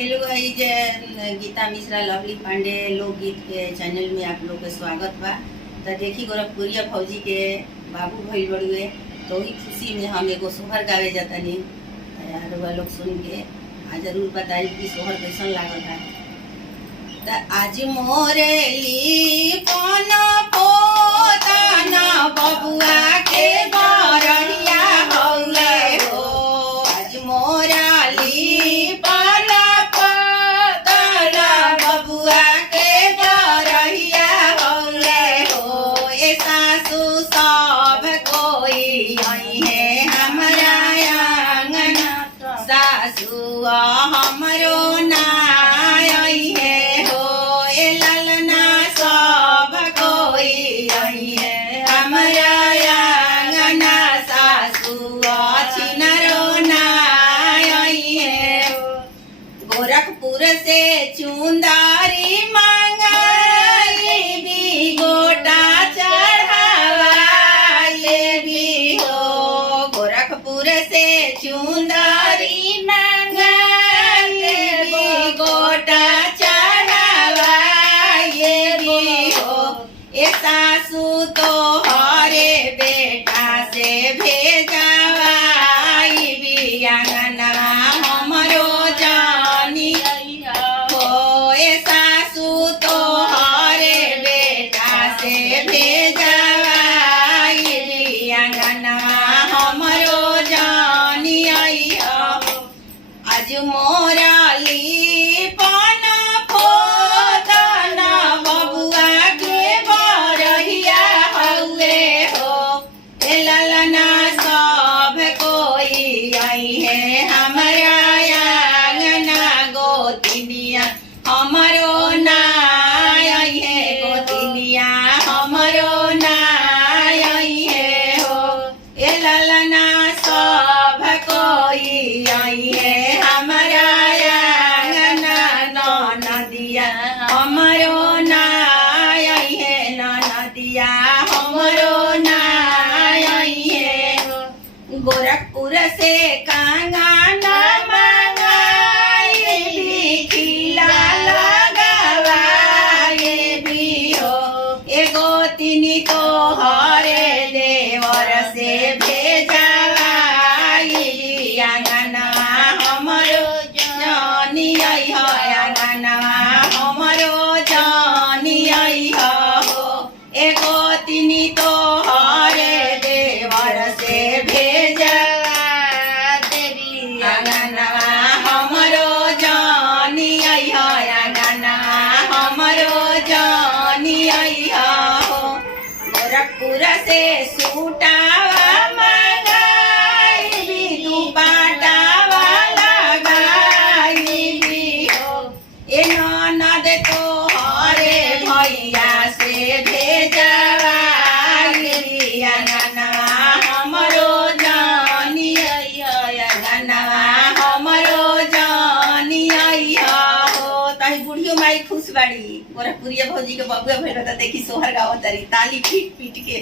Hello guys, Geeta Mishra Lovely Pandey लोकगीत के channel में आप लोग का स्वागत बा। तो देखी गोरखपुरिया फौजी के बाबू भइल बड़ुए, तो वही खुशी में हम एगो सोहर गावे जातनी। यार वह लोग सुन के आज जरूर बताई कि सोहर कैसन लागल है। तो आज मोरेली पन पोतन बबुआ के बरहिया हौले हो। आज मोराली पन पोतन बबुआ के बरहिया हौले हो। ए सासू सब कोई आई है हमारा आंगन, सासू हमरो ना आई है हो। ए ललना सब कोई आई है हमारा आंगन, सासू छिनरो ना आई है हो। गोरखपुर से चुंदारी मंगाई भी गोटा चढ़ावा ये भी हो। गोरखपुर से चुंदारी मंगाई भी गोटा चढ़ावा ये भी हो। ए सासू तो हरे बेटा से भेजावा भी आंगनवा हमरो जानी हो। ए सासू तो हरे बेटा से भेजावा भी आंगनवा हमरो जानी आई हो। आज मोराली पन पोतन बबुआ के बरहिया हौले हो। ए ललना सब कोई आई है हमारा आंगना, गोतिनिया हमरो ना आई है। गोतिनिया हमरो ना आई है हो। ए ललना सब कोई आई है हमारा आंगना, नदिया हमरो ना आई है। नदिया हमरो ना आई है हो। गोरखपुर से कांगाना मंगाई भी खिला लगावा ये भी हो। एगो तिनी तो हरे देवर से भेजावा आंगनवा हमरो जानी आई हो। आंगनवा हमरो जानी आई हो। एगो तिनी तो हरे देवर से भेजावा देवी आंगनवा हमरो जानी आई हो। आंगनवा हमरो जानी आई हो। गोरखपुर से सूटावा मंगाई भी दुपट्टावा लगाई भी हो। ए ननद तो हरे भैया से भेजावा आंगनवा हमरो जानी आई हो। आंगनवा हमरो जानी आई हो। ताही बुढ़ियो माई खुश बाड़ी। गोरखपुरिया भौजी के बबुआ भेल तो देखी सोहर गावत तारी ताली पीट पीट के।